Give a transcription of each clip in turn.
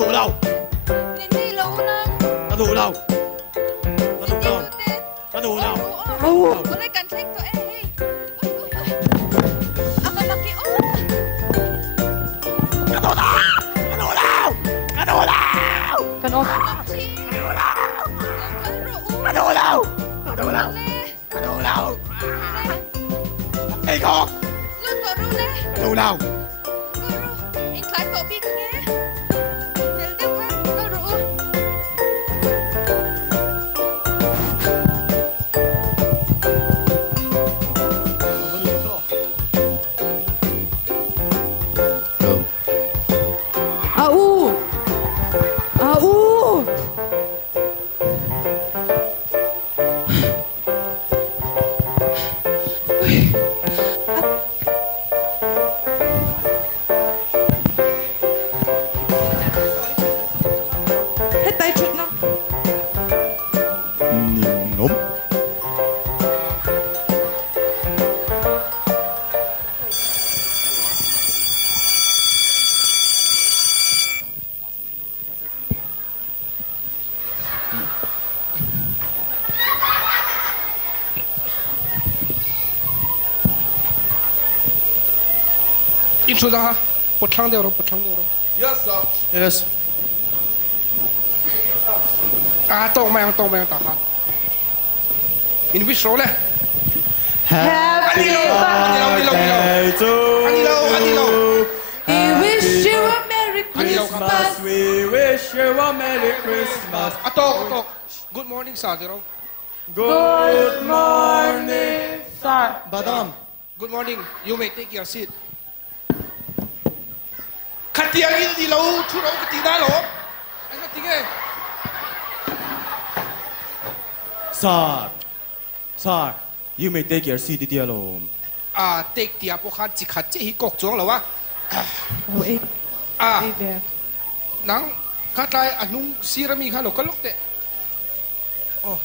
đủ đâu. Nên đi lâu nè. Nó đủ đâu. Nó đủ đâu. Nó đủ đâu. Có lấy cắn sách thôi em. À mà cái ô. Nó đủ đâu. Nó đủ đâu. Nó đủ đâu. Cần ôm. Nó đủ đâu. Nó đủ đâu. Nó đủ đâu. Ê con. Luôn có ru nè. Nó đủ đâu. Anh khai cậu biết nghe. Phải tiếp qua có ru. Au. Au. Hết tay chuyện nào. Nhìn ngốm. In số ra một thang đều rồi. Yes, sir. Yes. À tông mang ta ha. In which role? Happy birthday to you. We wish you a Merry Christmas. We wish you a Merry Christmas. À to. Good morning sir rồi. Good morning, sir. Badam. Good morning. You may take your seat. Khát tiếng in đi lâu, thu lâu cái tiếng đó lỗ. Anh khát tiếng ấy. Sir, you may take your seat here alone. À, take tiếng bộ khát chỉ khát chỉ hi cọc chuông là wa. Ôi. À, nắng khát lại anh nung sirami khát lỗ cái lúc đấy. Oh.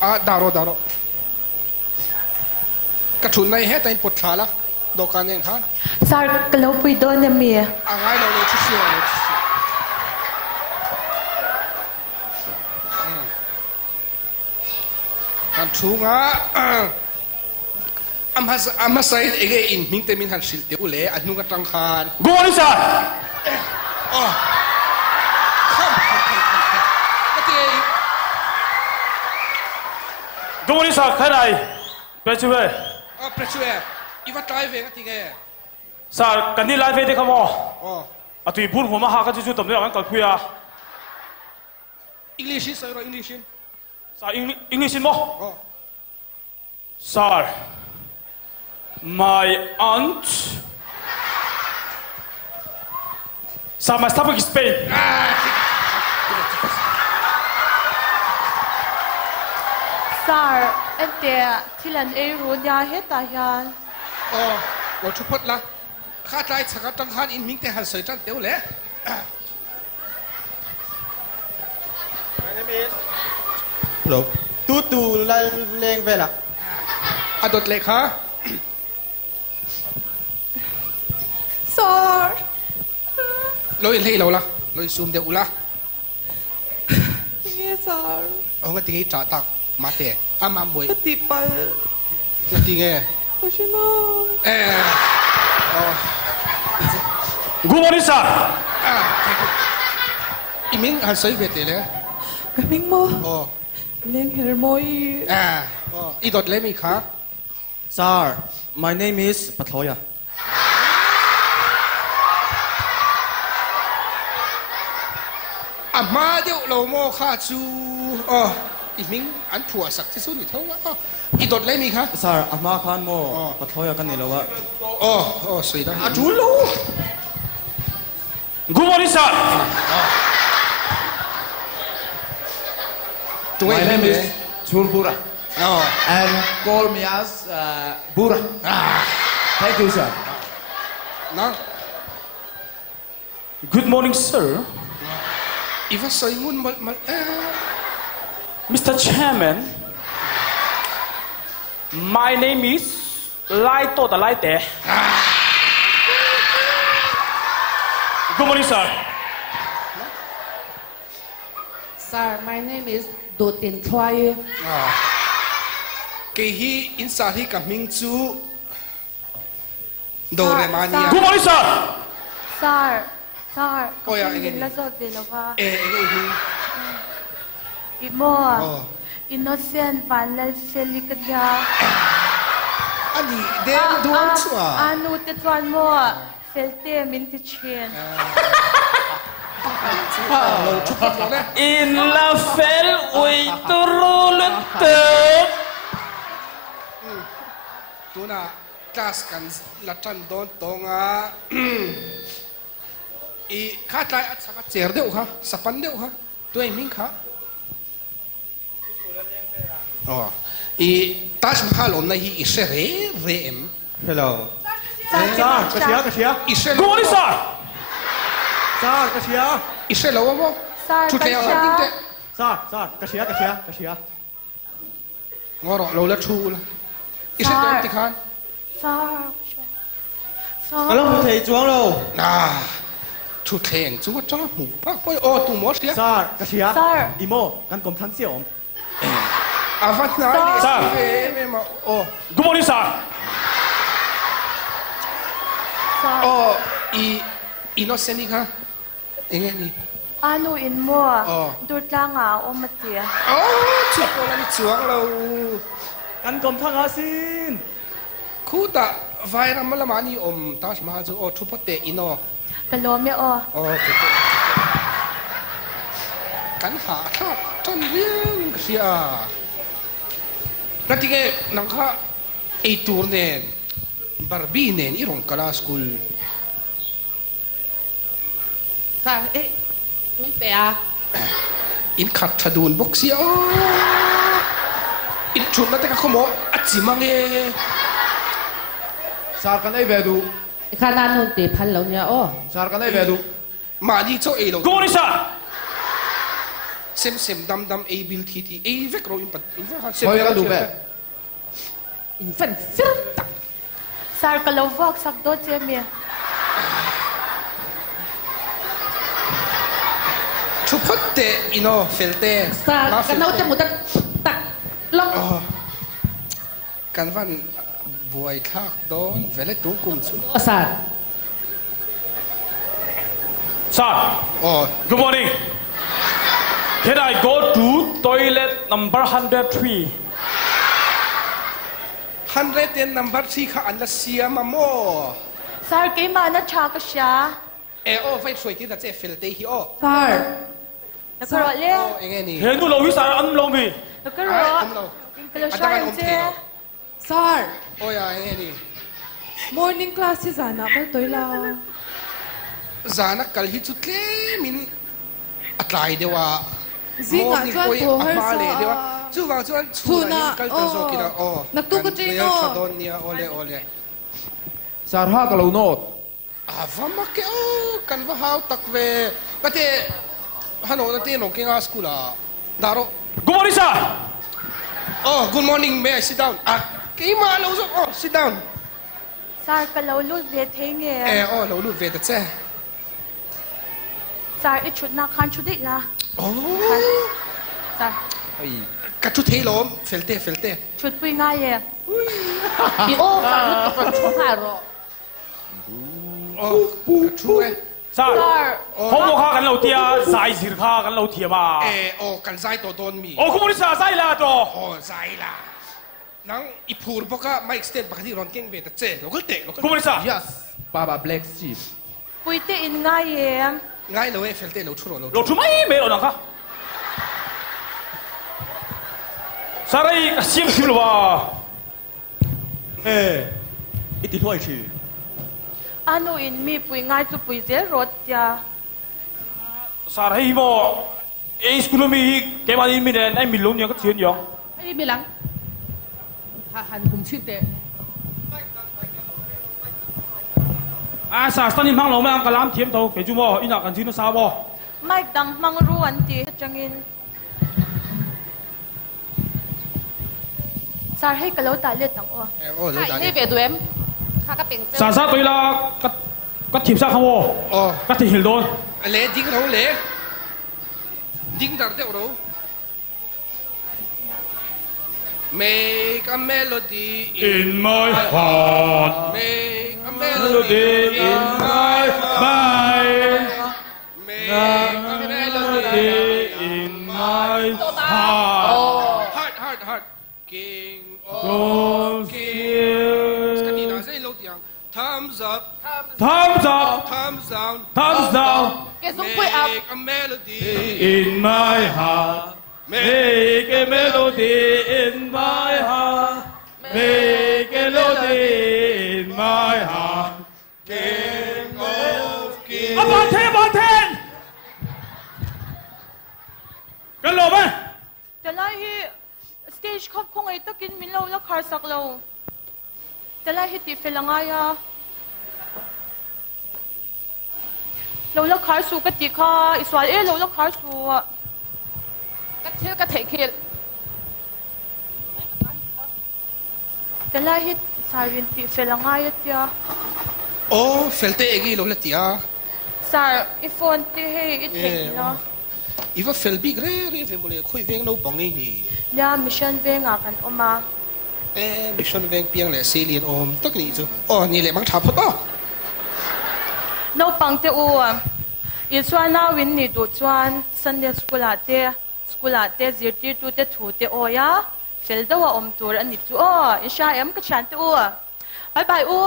À, đào rồi. Cái chuột này hết anh bột thả la. Đồ can này khát. Sir, cái lâu bùi đôi nhà mía. À, ngay lâu chút xíu. Kan chung á. Amma sai ege in ming te min han sil te ule anung ka tang khan. Good morning, sir. Oh. Come. Kati. Good morning, sir. Khai này. Prechue. Prechue. Iwa try ve kati ge. Sir, kan ni live de khamo. Oh. Atui bun homa ha ka chu tam le ang kal khuya. English is sir English. Sir, English mo. Oh. Sir, my aunt. Sir, my stomach is pain. Sir, anh tè thì lần ấy ruột nhà hết tài hiền. Oh. Lo chu phot la. Kha try chaka tang khan in ming te han sai chan te ule. My name is. Hello. Tu lên về là. Adot lek ha. Sir. Loi lei lo la. Loi sum de ula. Nghe sir. Ông cái tiếng trả tặng mà tiền am bồi. Cái tịp bal. Cái tiếng nghe. Ôi xin lỗi. Good morning, sir. Iming han sai về tiền lẽ. Cái mình mơ. Lên her môi. I đột lấy mi khá. Sir, my name is Pathoya. Mà điệu lâu mô khá chú. Iming ăn phùa sắc thế số nhỉ thâu á. I đột lấy mi khá. Sir, Amma Khan mo Pathoya kan nilawa. Suy đó. Chú lô. Good morning, sir. My name is Chulbura. And call me as Bura. Thank you, sir. Nang. Good morning, sir. Iwa say ngun Mr. Chairman, my name is Lai To the Lai Te. Good morning, sir. Sir, my name is Do Tin Choi. Cái hi in sa hi cả minh chú đồ này mà nia. Good morning, sir. Sir, Ôi, kapag anh nila ini. sa vila ba? Cái hi. Imo, innocent vanlal selikadya. Anh đi đem đuôn chú à? Ano tituan mo? Selte minti chen. Lâu chút bớt rồi đấy. In la fel ui tu ru lu tu. Tu na class kan la chan don tonga. I khát lại at saka cher deu ha, sapan deu ha. Tu ai ming kha. I Taj Mahal om na hi ishe re em. Hello. Sir, Kasia. Ishe Good morning, sir. Kasia. Ishe lo mo. Sir, Chu te Kasia. ang tinte. Kasia. Ngoro lo la chu la. Ishe Sir. tem ti khan. Cái lúc thầy chuông đâu? Na. Chu theng chu cha mu pa poi o tu mo sia. Kasia. Sir. Imo, kan kom thang xiao. Avat na ni. Sir. Me ma o. Good morning, sir. O I innocent ni kha. Enge ni. Ano in mo? Oh. Dutla nga o matia. Chu ko la ni chuang lo. Kan kom thang asin. Khu ta vai ram la ma ni om Taj Mahal chu o thu pote ino. Kalome o. O chu. Kan ha tha ton riêng sia. Ra tinge nang kha ei tur nen. Barbie nen irong kala school. Sir, mấy bè. In khat thadun bok sia. In chun na te ka khomo achimang e. Sar kan ai về du. Khả năng nôn tì phán lâu nha ô. Sar kan ai về du. Ma ni cho e lo. Good morning, sir. Sem dam e bil thi e vek ro in pat. Thôi kan du về. In phân phiêu tắc. Sir, kalovak sakdo chemia. Chu pote ino felte. Sir, cái nấu cho một tắc tắc lông. Kan van buai thak don vele tu kum chu. Ô sir. Sir. Oh, Good morning. Can I go to toilet number 103? 100 and number 3 kha an la sia ma mo. Sir, kay mana chaka siya. E o vai soi ti da che felte hi o. Sir. Nagkaro le. O enge ni. Hey, no lo wi sir, an lo mi. Nagkaro. Ai lo. Kalo siya Adakan yung om che. theo. Sir, O ya enge ni. morning classes ana kal toila. Zana kal hi chu tle min atlai dewa. Zinga chuan to her le dewa. sa. Chu wang chuan chu Chuna, na kal ta zo kina o. Nagtu ko chin no. Chadon nia ole. Sar ha ka lo not. Vama ke o kan va hau tak ve. Kate hano na te no ke nga school a. Daro. Good morning, sir. Oh, good morning. May I sit down? Kay ma lo zo. Oh, sit down. Sir, kalawlo ve tenge. Oh, lo lu ve da che. Sir, ichut na kan chudik la. Oh. Sir, Ka chu thei lo felte. chut pui nga ye. Bị ô và lúc còn xuống hà rồi. Oh, ka chu e. Sir. Sir, Không có khá gần lâu tia, sai sir khá gần lâu tia mà. Oh, kan zai to don mi. Oh, good morning, sir. Sai la to. Oh, zai la. Nang ipur boka ma extend bakati ron keng ve da che. Lo kal te. Good morning, sir. Yes. Baba Black Sheep. pui te in nga ye. Ngai lo e felte lo chu lo. Lo chú mấy mẹ rồi nè. Sir ơi, cái xiêm xíu rồi. Ít thôi chứ. Ano in mi pui nga tu pui zel rot ya. Sir ơi, mo. School mi cái mà đi mi nè, anh mi luôn nhiều cái chuyện gì không? Ê, bị lắng. Hẳn cùng chuyện tệ. Sir, sân mang lâu mấy anh cái làm thiếm thôi, cái chú mo, in là cái gì nó sao mo? Mike dang mang ruan ti changin. Sir, hey kalaw ta le tang o. Oh, lo da. Hãy về tụi em. Khá các tiếng Sir, tôi là cái có chìm sao không ô có thì hiểu đôn lẽ dính đâu lẽ dính đặt theo đâu make a melody in my heart make a melody in my mind make a melody in my heart heart king of kings kanina say lâu tiếng thumbs up thumbs up thumbs down thumbs down make a melody in my heart make a melody in my heart make a melody in my heart king of kings Bọn thêm Cần lộp áแต่ละที่ stage ครอบคงไอ้ตะกินมินเราแล้วคาร์สักเราแต่ละที่ติเฟลังไงอะเราแล้วคาร์สูก็ติค่ะอิสราเอลเราแล้วคาร์สูอะก็เที่ยวก็เทคิดแต่ละที่สายวินติเฟลังไงเดีย felte egi lo latia สายอีโฟนติให้อีเทคเนาะ Iva fel big re ve mole khoi veng no pang ni ya mission veng a kan oma mission veng piang le salient om tak ni chu ni le mang tha phat ba no pang te u i chuan na win ni du chuan sunday school a te zirti tu te thu te o ya fel dawa om tur ani chu in sha em ka chan te u bye bye u